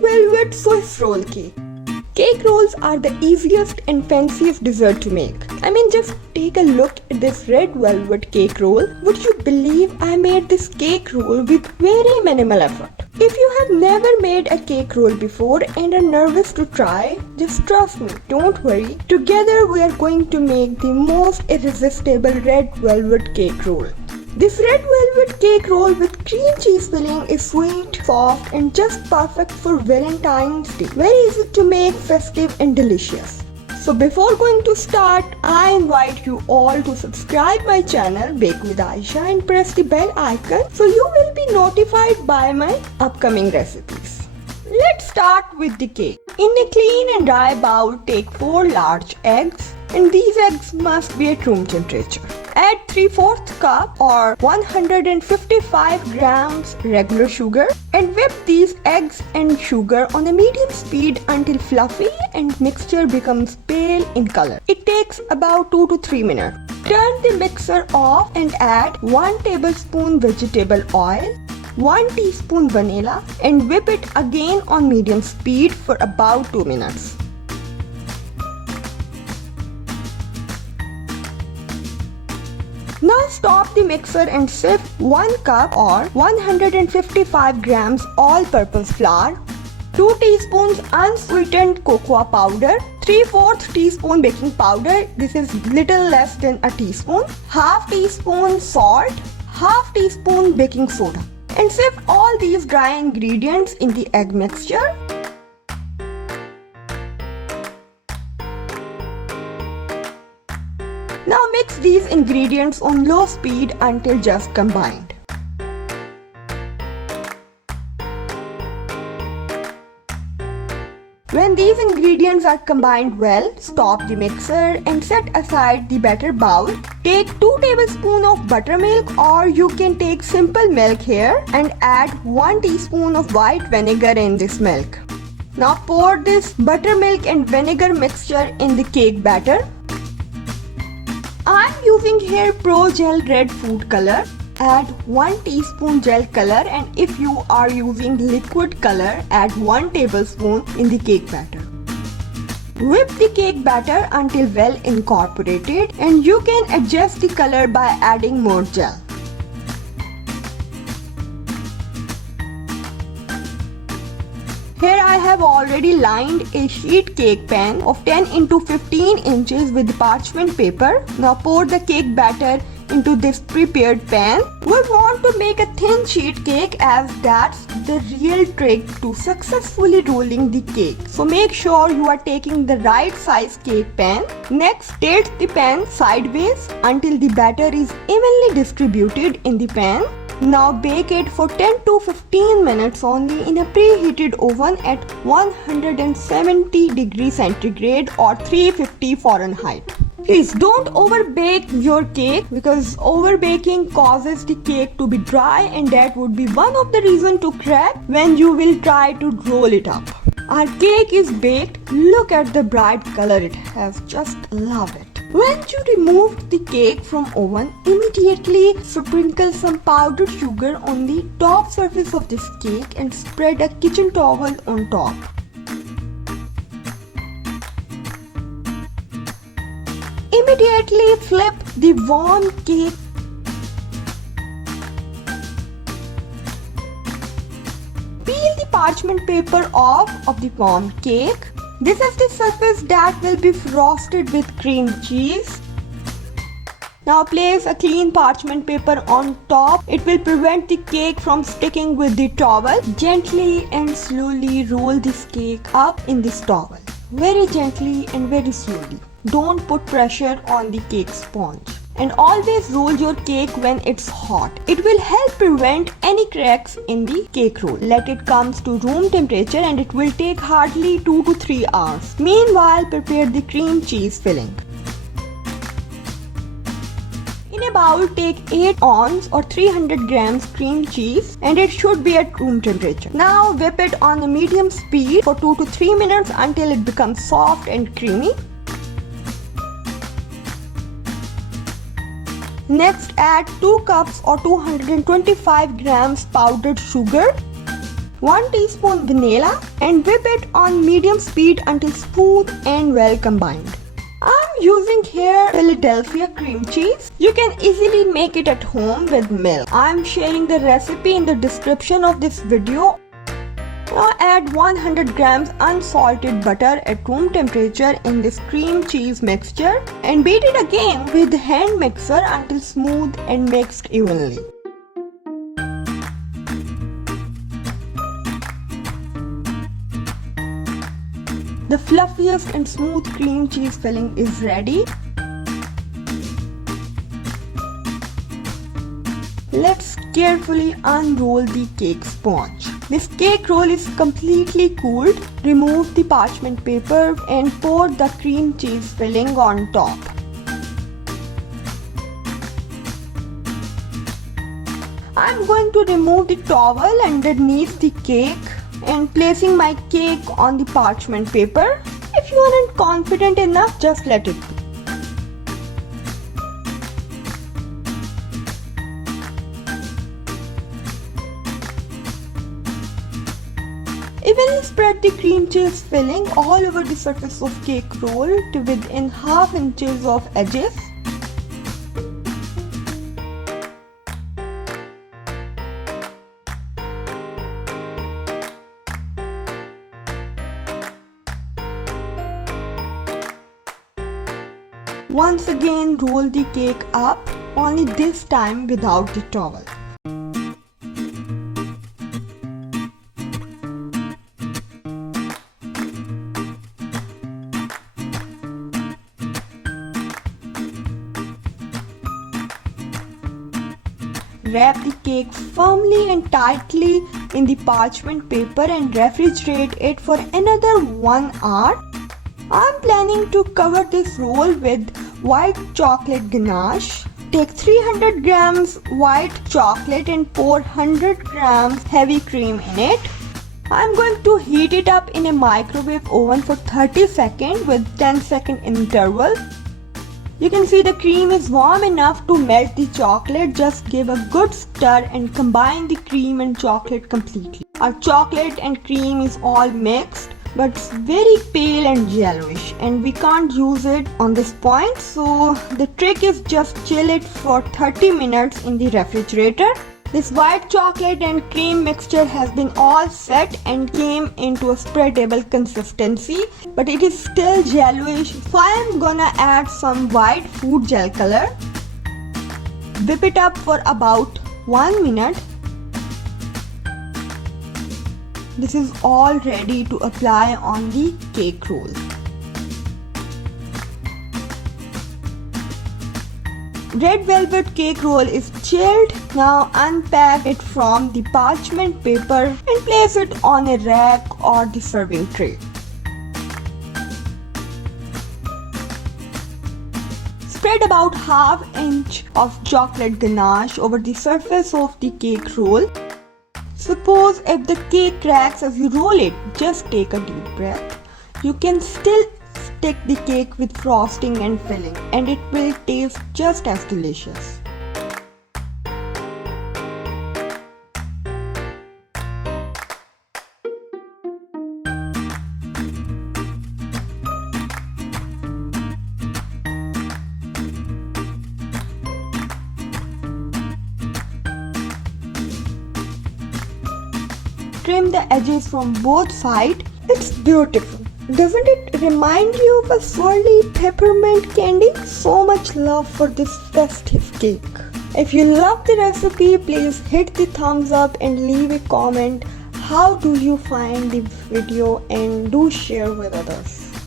velvet Swiss roll cake. Cake rolls are the easiest and fanciest dessert to make. I mean, just take a look at this red velvet cake roll. Would you believe I made this cake roll with very minimal effort? If you have never made a cake roll before and are nervous to try, just trust me, don't worry. Together we are going to make the most irresistible red velvet cake roll. This red velvet cake roll with cream cheese filling is sweet, soft and just perfect for Valentine's Day. Very easy to make, festive and delicious. So before going to start, I invite you all to subscribe my channel Bake with Ayesha and press the bell icon so you will be notified by my upcoming recipes. Let's start with the cake. In a clean and dry bowl, take 4 large eggs, and these eggs must be at room temperature. Add 3/4 cup or 155 grams regular sugar and whip these eggs and sugar on a medium speed until fluffy and mixture becomes pale in color. It takes about 2 to 3 minutes. Turn the mixer off and add 1 tablespoon vegetable oil, 1 teaspoon vanilla and whip it again on medium speed for about 2 minutes. Now stop the mixer and sift 1 cup or 155 grams all-purpose flour, 2 teaspoons unsweetened cocoa powder, 3/4 teaspoon baking powder, this is little less than a teaspoon, half teaspoon salt, half teaspoon baking soda, and sift all these dry ingredients in the egg mixture. Now mix these ingredients on low speed until just combined. When these ingredients are combined well, stop the mixer and set aside the batter bowl. Take 2 tablespoons of buttermilk or you can take simple milk here and add 1 teaspoon of white vinegar in this milk. Now pour this buttermilk and vinegar mixture in the cake batter. I'm using here Pro Gel Red Food Color. Add 1 teaspoon gel color and if you are using liquid color, add 1 tablespoon in the cake batter. Whip the cake batter until well incorporated and you can adjust the color by adding more gel. Here I have already lined a sheet cake pan of 10 into 15 inches with parchment paper. Now pour the cake batter into this prepared pan. We want to make a thin sheet cake as that's the real trick to successfully rolling the cake. So make sure you are taking the right size cake pan. Next, tilt the pan sideways until the batter is evenly distributed in the pan. Now bake it for 10 to 15 minutes only in a preheated oven at 170 degrees centigrade or 350 Fahrenheit. Please don't overbake your cake because overbaking causes the cake to be dry and that would be one of the reasons to crack when you will try to roll it up. Our cake is baked. Look at the bright color it has. Just love it. When you remove the cake from oven, immediately sprinkle some powdered sugar on the top surface of this cake and spread a kitchen towel on top. Immediately flip the warm cake. Peel the parchment paper off of the warm cake. This is the surface that will be frosted with cream cheese. Now place a clean parchment paper on top. It will prevent the cake from sticking with the towel. Gently and slowly roll this cake up in this towel. Very gently and very slowly. Don't put pressure on the cake sponge. And always roll your cake when it's hot. It will help prevent any cracks in the cake roll. Let it come to room temperature and it will take hardly 2 to 3 hours. Meanwhile, prepare the cream cheese filling. In a bowl, take 8 ounce or 300 grams cream cheese and it should be at room temperature. Now whip it on a medium speed for 2 to 3 minutes until it becomes soft and creamy. Next, add 2 cups or 225 grams powdered sugar. 1 teaspoon vanilla and whip it on medium speed until smooth and well combined. I'm using here Philadelphia cream cheese. You can easily make it at home with milk. I'm sharing the recipe in the description of this video. Now add 100 grams unsalted butter at room temperature in this cream cheese mixture and beat it again with hand mixer until smooth and mixed evenly. The fluffiest and smooth cream cheese filling is ready. Let's carefully unroll the cake sponge. This cake roll is completely cooled. Remove the parchment paper and pour the cream cheese filling on top. I'm going to remove the towel underneath the cake and placing my cake on the parchment paper. If you aren't confident enough, just let it be. Evenly spread the cream cheese filling all over the surface of cake roll to within half inches of edges. Once again roll the cake up, only this time without the towel. Wrap the cake firmly and tightly in the parchment paper and refrigerate it for another 1 hour. I'm planning to cover this roll with white chocolate ganache. Take 300 grams white chocolate and pour 100 grams heavy cream in it. I'm going to heat it up in a microwave oven for 30 seconds with 10-second interval. You can see the cream is warm enough to melt the chocolate. Just give a good stir and combine the cream and chocolate completely. Our chocolate and cream is all mixed, but it's very pale and yellowish and we can't use it on this point. So the trick is just chill it for 30 minutes in the refrigerator. This white chocolate and cream mixture has been all set and came into a spreadable consistency, but it is still yellowish, so I am gonna add some white food gel color. Whip it up for about 1 minute. This is all ready to apply on the cake roll. Red velvet cake roll is chilled. Now unpack it from the parchment paper and place it on a rack or the serving tray. Spread about ½ inch of chocolate ganache over the surface of the cake roll. Suppose if the cake cracks as you roll it, just take a deep breath. You can still stick the cake with frosting and filling and it will taste just as delicious. Trim the edges from both sides. It's beautiful. Doesn't it remind you of a swirly peppermint candy? So much love for this festive cake. If you love the recipe, please hit the thumbs up and leave a comment. How do you find the video, and do share with others.